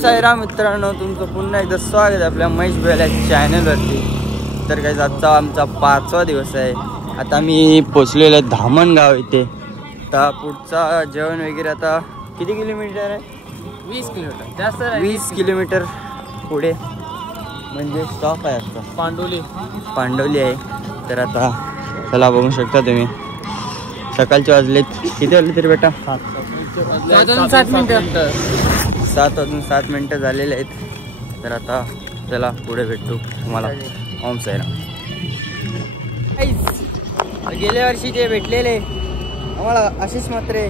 साईराम मित्रांनो, तुमचं पुन्हा एकदा स्वागत आहे आपल्या महेश भैया चॅनलवरती. तर काही आजचा आमचा 5वा दिवस आहे. आता मी पोचलेलो आहे धामणगाव इथे. आता पुढचा जेवण वगैरे आता किती किलोमीटर आहे? 20 किलोमीटर जास्त 20 किलोमीटर पुढे म्हणजे स्टॉप आहे आता पांडवली आहे. तर आता चला बघू शकता तुम्ही, सकाळचे वाजलेत किती वाजले तरी बेटा? 7 वाजून 7 मिनटं झालेले आहेत. तर आता चला पुढे भेटू तुम्हाला. ओम साईराम. गेल्या वर्षी जे भेटलेले आम्हाला अशीच मात्र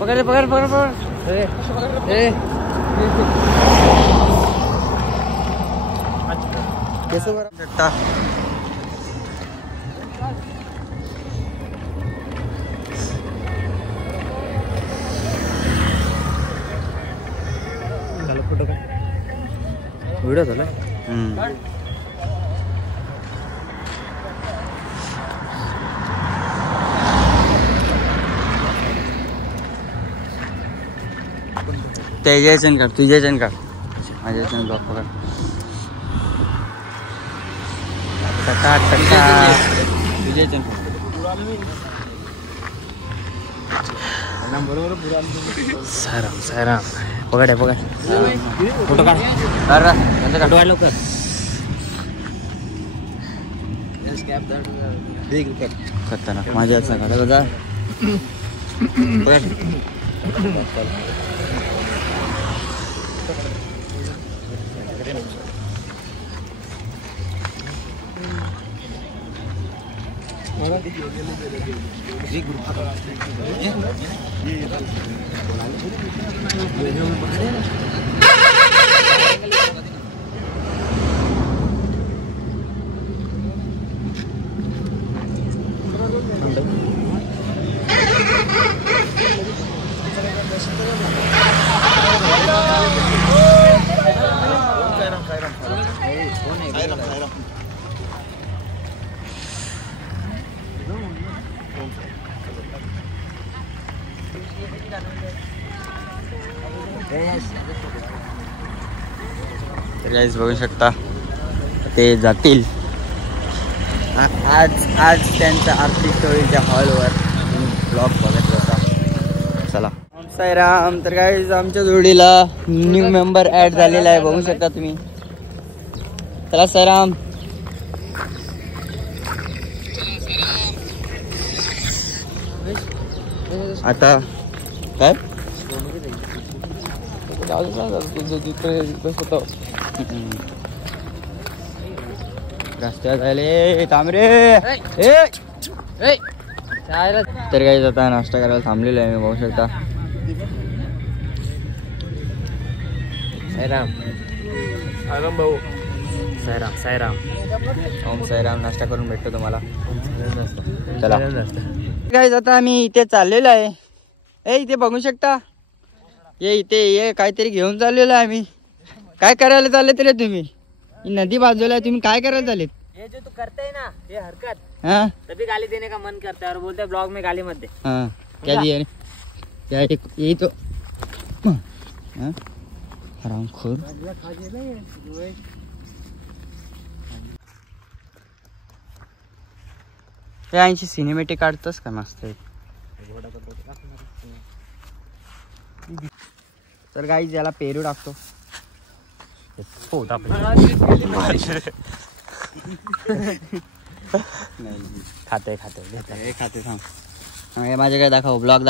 पकड पकड पकड पकड कसं बरं शकता. व्हिडिओ झाला. त्याच्यान काढ, तुझ्याच्यान काढ, माझ्याच्यान ब्लॉक पकड. टका टका तुझ्याच्यान सायराम सायराम पकड आहे पकड. फोटो काढ. काढ लवकर. खतरनाक माझ्या हातचा काढा बघा. तर गाईज बघू शकता ते जातील आज त्यांचा आर्टिस्ट होळीच्या हॉलवर ब्लॉग बघत होता. चला साईराम. तर गाईज आमच्या जोडीला न्यू मेंबर ऍड झालेला आहे, बघू शकता तुम्ही. चला साईराम. आता काय रस्त्यात झाले तांबरे. तर काही आता नाश्ता करायला थांबलेलो आहे, मी बघू शकता. साईराम आराम भाऊ. साईराम साईराम. ओम साईराम. नाश्ता करून भेटतो तुम्हाला. चला गाईज आता आम्ही इथे चाललेलो आहे. इथे बघू शकता. ये इथे ये काहीतरी घेऊन चाललेलो आहे आम्ही. काय करायला चालले रे तुम्ही? ही नदी बाजूला तुम्ही काय करायला चाललेत? ये जो तू करते है ना ये हरकत, हाँ तभी गाली देने का मन करता है और बोलते हैं ब्लॉग में गाली मत दे। हाँ क्या दिया क्या यही तो हाँ हरामखोर। यांची सिनेमॅटिक काढतोस का मस्त आहे. तर गाईज याला पेरू टाकतो. खाते खाते खाते सांग माझ्याकडे दाखव ब्लॉग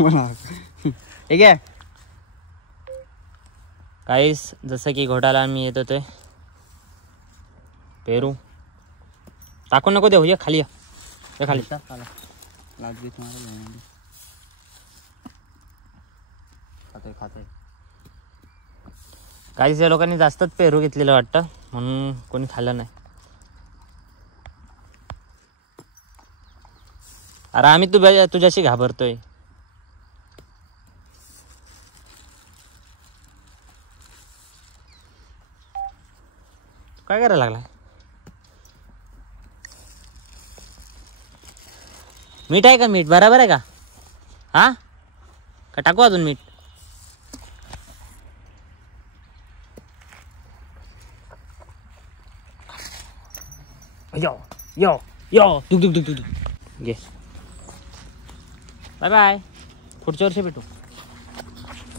बनव. ठीक आहे काहीच जसं की घोटाला मी येत होते पेरू टाकू नको देऊ. ये खाली ये खाली खाते काहीच या लोकांनी जास्तच पेरू घेतलेलं वाटतं म्हणून कोणी खाल्लं नाही. अरे आम्ही तुझ्याशी घाबरतोय. काय करायला लागलाय? मीठ आहे का? मीठ बरोबर आहे का? हा का टाकू अजून मीठ? यो यो यो दुक दुक दुक दुक घे. बाय बाय पुढच्या वर्षी भेटू.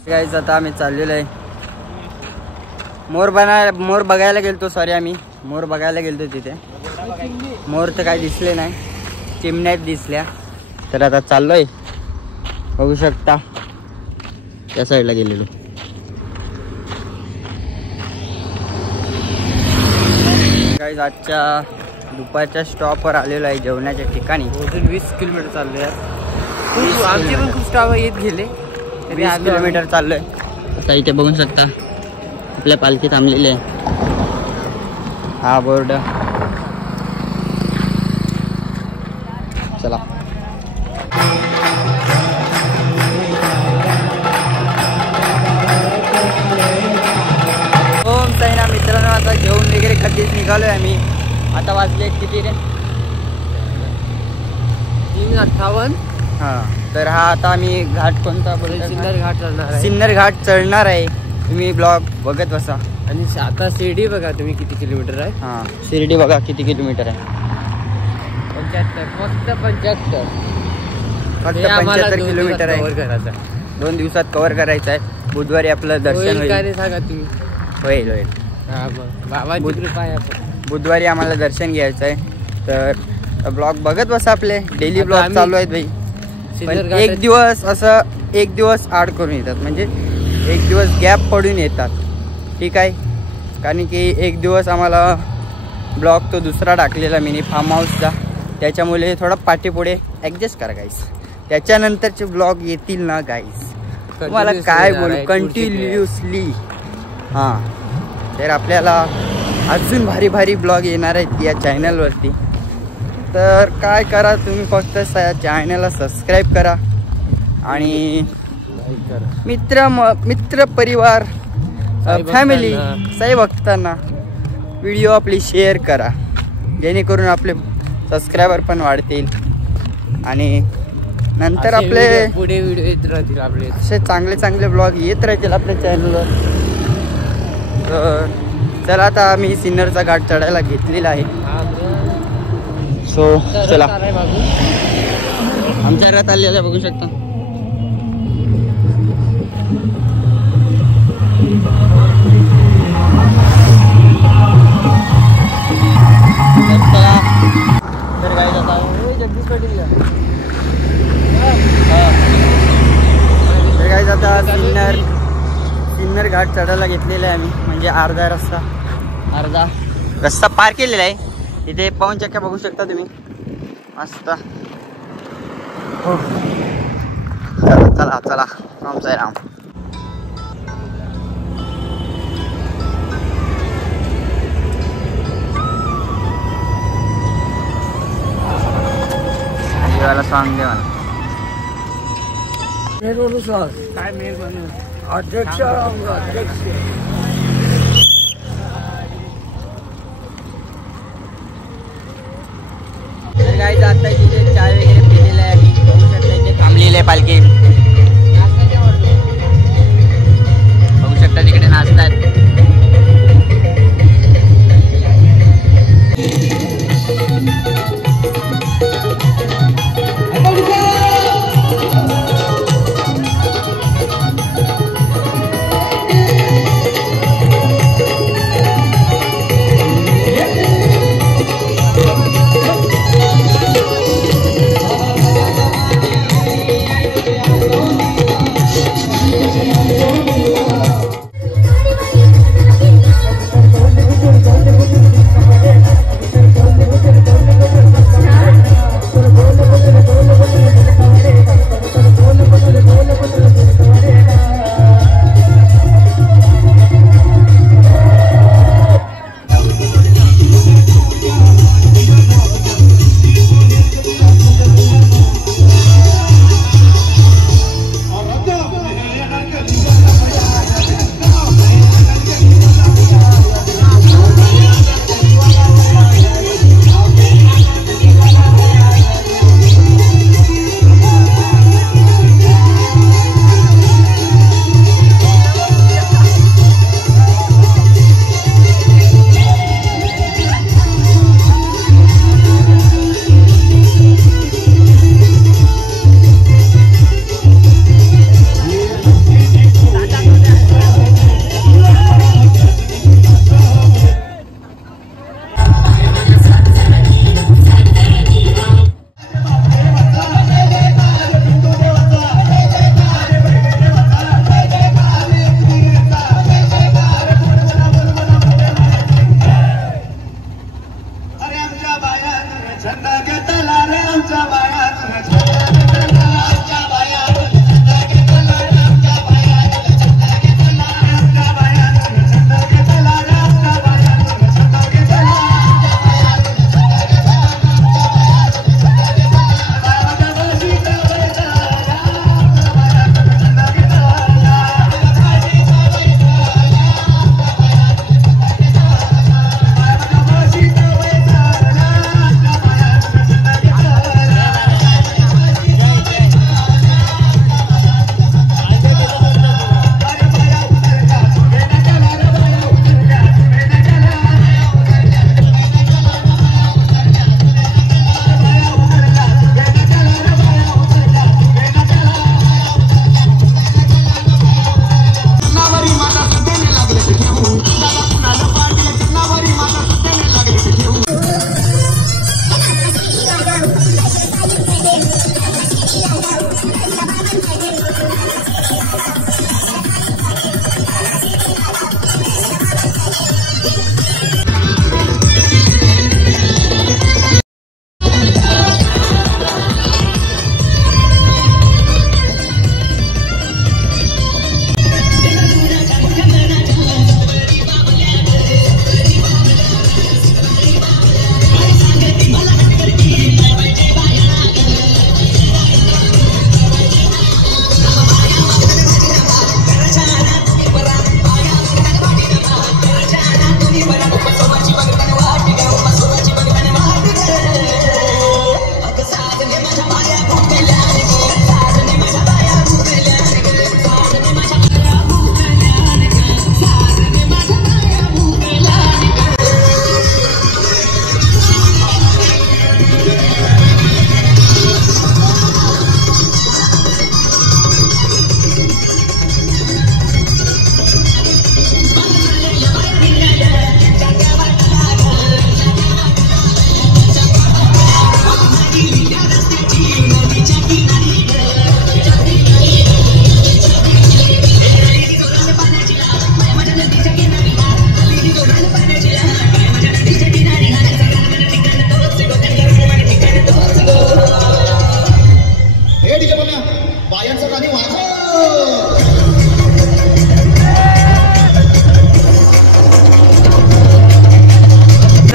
गाईज आता आम्ही चाललेलो आहे मोर बघायला गेलतो. सॉरी आम्ही मोर बघायला गेलतो तिथे. मोर तर काही दिसले नाही, चिमण्यात दिसल्या. तर आता चाललोय बघू शकता त्या साईडला गेलेलो. गाईज आजच्या दुपारच्या स्टॉपवर आलेलो आहे जेवणाच्या ठिकाणी. 20 किलोमीटर चाललोय. आमचे पण खूप स्टॉप येत गेले. 20 किलोमीटर चाललोय. आता इथे बघू शकता आपल्या पालखी थांबलेली आहे. हा बोर्ड चला. ओम साईना मित्रांनो आता जेवण वगैरे कधीच निघालोय आम्ही. आता वाजले किती रे? 3:58. हा तर हा आता आम्ही घाट कोणता बोलतो? सिन्नर घाट चढणार आहे. सिन्नर घाट चढणार आहे. तुम्ही ब्लॉग बघत बसा. आणि आता शिर्डी बघा तुम्ही किती किलोमीटर आहे. हा शिर्डी बघा किती किलोमीटर आहे. 75 फक्त 75 किलोमीटर आहे. 2 दिवसात कव्हर करायचं आहे. बुधवारी आपलं दर्शन होईल. सांगा तुम्ही. होईल बुधवारी आम्हाला दर्शन घ्यायचं आहे. तर ब्लॉग बघत बसा. आपले डेली ब्लॉग चालू आहेत भाई. पण एक दिवस आड करून येतात, म्हणजे एक दिवस गॅप पडून येतात. ठीक आहे कारण की एक दिवस आम्हाला ब्लॉग तो दुसरा टाकलेला मिनी फार्म हाऊसचा, त्याच्यामुळे थोडा पाठीपुढे ॲडजस्ट करा गाईस. त्याच्यानंतरचे ब्लॉग येतील ना गाईस तुम्हाला काय बोलू कंटिन्युअसली. हां तर आपल्याला अजून भारी भारी ब्लॉग येणार आहेत या चॅनलवरती. तर काय करा तुम्ही फक्त चॅनलला सबस्क्राईब करा आणि मित्र परिवार फॅमिली साई भक्तांना व्हिडिओ आपली शेअर करा, जेणेकरून आपले सबस्क्रायबर पण वाढतील आणि नंतर आपले पुढे व्हिडिओ येत राहतील. आपले असे चांगले ब्लॉग येत राहतील आपल्या चॅनलवर. तर चला आता आम्ही सिन्नरचा घाट चढायला घेतलेला आहे. सो चला आमच्या घरात आलेला बघू शकता. तर काय जाता जगदीश पाटील काय जाता सिन्नर घाट चढायला घेतलेला आहे आम्ही. म्हणजे अर्धा रस्ता पार केलेला आहे. इथे पाऊन चक्क्या बघू शकता तुम्ही मस्त. हो चला राम साई राम. देवाला सांग दे मला. काय मेहरबानी. अध्यक्ष गाईज आता इथे चाय वगैरे पिलेला आहे आणि बघू शकता इथे थांबलेली आहे पालखी. बघू शकता तिकडे नाचतात.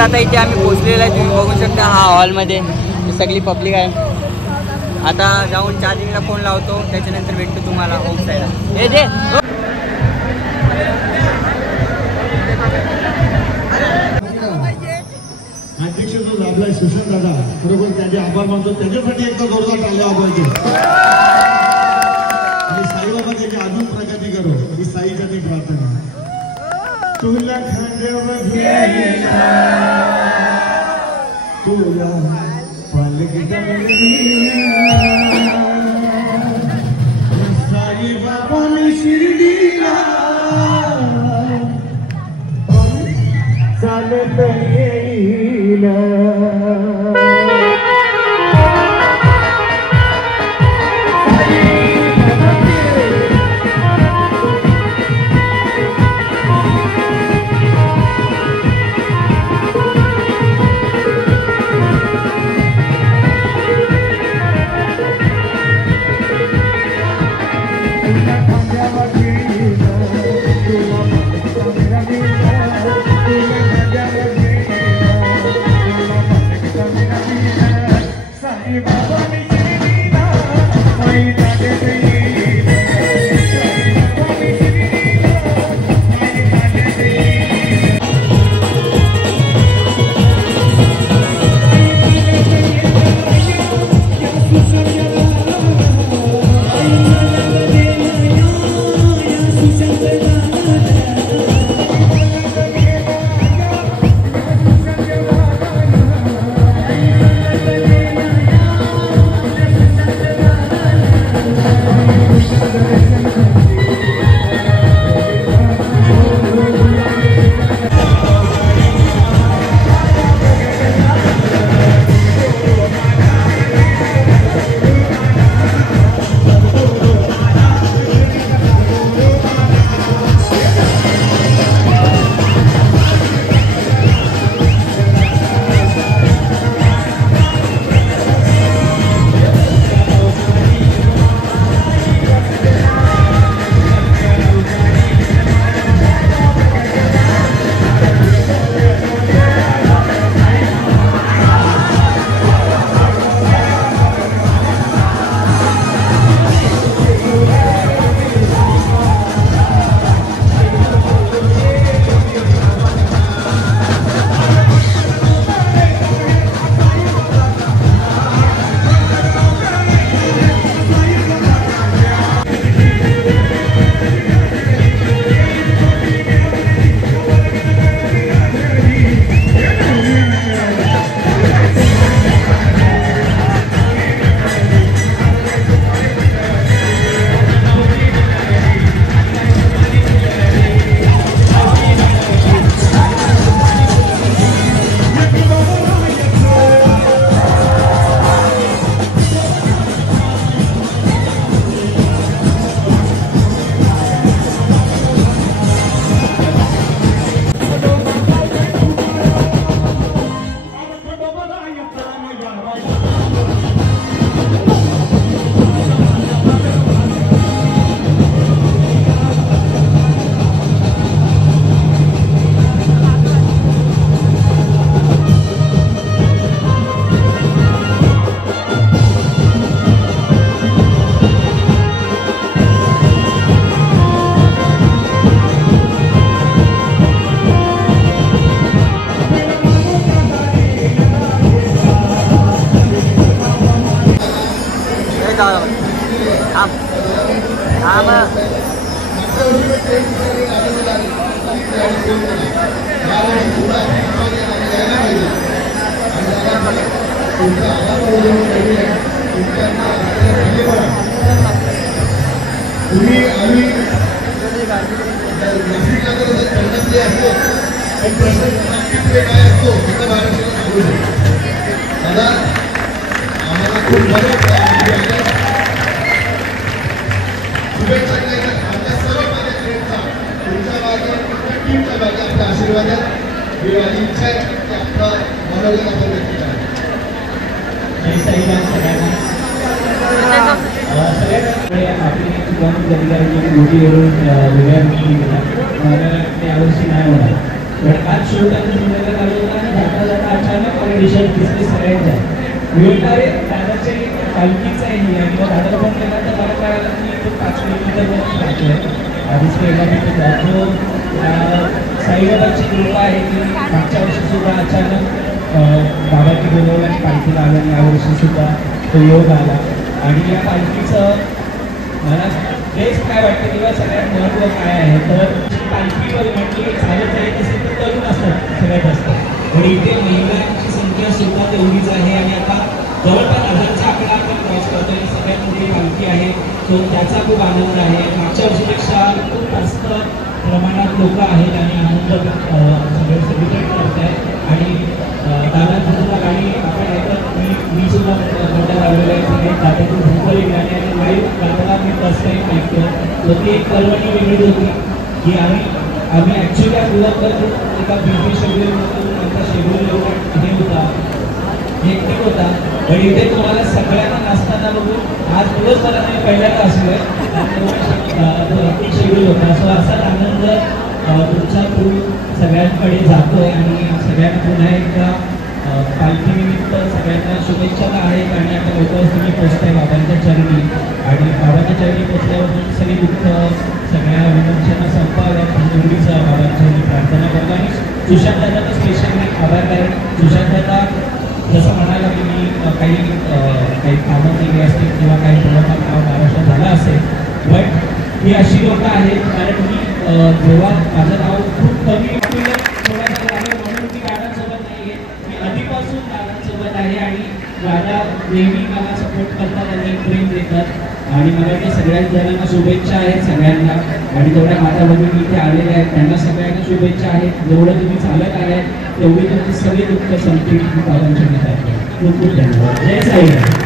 आता इथे आम्ही पोहोचलेलो आहे, तुम्ही बघू शकता हा हॉलमध्ये सगळी पब्लिक आहे. आता जाऊन चार्जिंगला फोन लावतो, त्याच्यानंतर भेटतो तुम्हाला होम साईडला. हे जे अध्यक्ष जो लाभलाय सुशांत दादा, बरोबर त्याचे आभार मानतो. त्याच्यासाठी एकदा जोरदार टाळ्या वाजवायचे. आणि साईबाबा त्याची अजून प्रगती करो ही साईच्या ती प्रार्थना. तुला खांद्यावर घेईना, तुला पालखीत साईबाबा मी शिर्डीला चालत येईल. साईबाबांची कृपा आहे की मागच्या वर्षी सुद्धा अचानक बाबांनी बोलवलं आणि पालखीला आलं आणि यावर्षी सुद्धा तो योग आला. आणि या पालखीचं मला बेस्ट काय वाटतं किंवा सगळ्यात महत्त्व काय आहे तर पालखीवर म्हटली चालत आहे तसे तर तरुण असतात सगळ्यात असतात. पण इथे महिलांची संख्या सुद्धा तेवढीच आहे आणि आता जवळपास 1000चा आकडा आपण क्रॉस करतोय. सगळ्यात मोठी पालखी आहे तो त्याचा खूप आनंद आहे. मागच्या वर्षीपेक्षा खूप जास्त प्रमाणात लोक आहेत आणि आनंद सगळे सेलिब्रेट करत आहेत. आणि दादा गाडी आपण ऐकत मी सुद्धा मोठ्या लावलेलं आहे सगळे दादाची भूगोल गाणी आणि लाईव्ह गाताना मी फर्स्ट टाईम ऐकतो. तर ती एक कल्पनी वेगळीच होती की आम्ही ॲक्च्युली गुलाबबद्दल एका बिझी शेड्यूलमधून आमचा शेड्यूल एवढा हे होता हेक्टिक होता. पण इथे तुम्हाला सगळ्यांना नाचताना बघून आज दिवसभराने पहिल्यांदा असलोय हेक्टिक शेड्यूल होता. सो असाच आनंद तुमचा थ्रू सगळ्यांकडे जातोय आणि सगळ्यांना पुन्हा एकदा पालखीनिमित्त सगळ्यांना शुभेच्छा आहेत. आणि आता लवकरच तुम्ही पोचताय बाबांच्या चरणी आणि बाबांच्या चरणी पोचल्यावर सगळी दुःख सगळ्या विनंत्यांना संपाव्यात एवढीच बाबांच्या प्रार्थना करतो. आणि सुशांत दादा तर स्पेशल मी आभार कारण सुशांत दादा जसं म्हणाला की मी काही कामं केली असतील किंवा काही थोडंफार नाव महाराष्ट्रात झालं असेल. बट ही अशी लोकं आहेत कारण मी जेव्हा माझं नाव खूप कमी थोड्याफार आहे म्हणून मी दादांसोबत नाही आहे. मी आधीपासून दादांसोबत आहे आणि दादा नेहमी मला सपोर्ट करतात आणि प्रेम देतात. आणि मला ते सगळ्याच जणांना शुभेच्छा आहेत सगळ्यांना. आणि तेवढ्या माता भगिनी इथे आलेल्या आहेत त्यांना सगळ्यांना शुभेच्छा आहेत. जेवढं तुम्ही चालत आले तेवढी तुमची सगळी दुःख संपतील बाबांच्या नेतात. खूप खूप धन्यवाद. जय साईराम.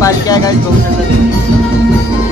पालिका आहे काय बघू शकता.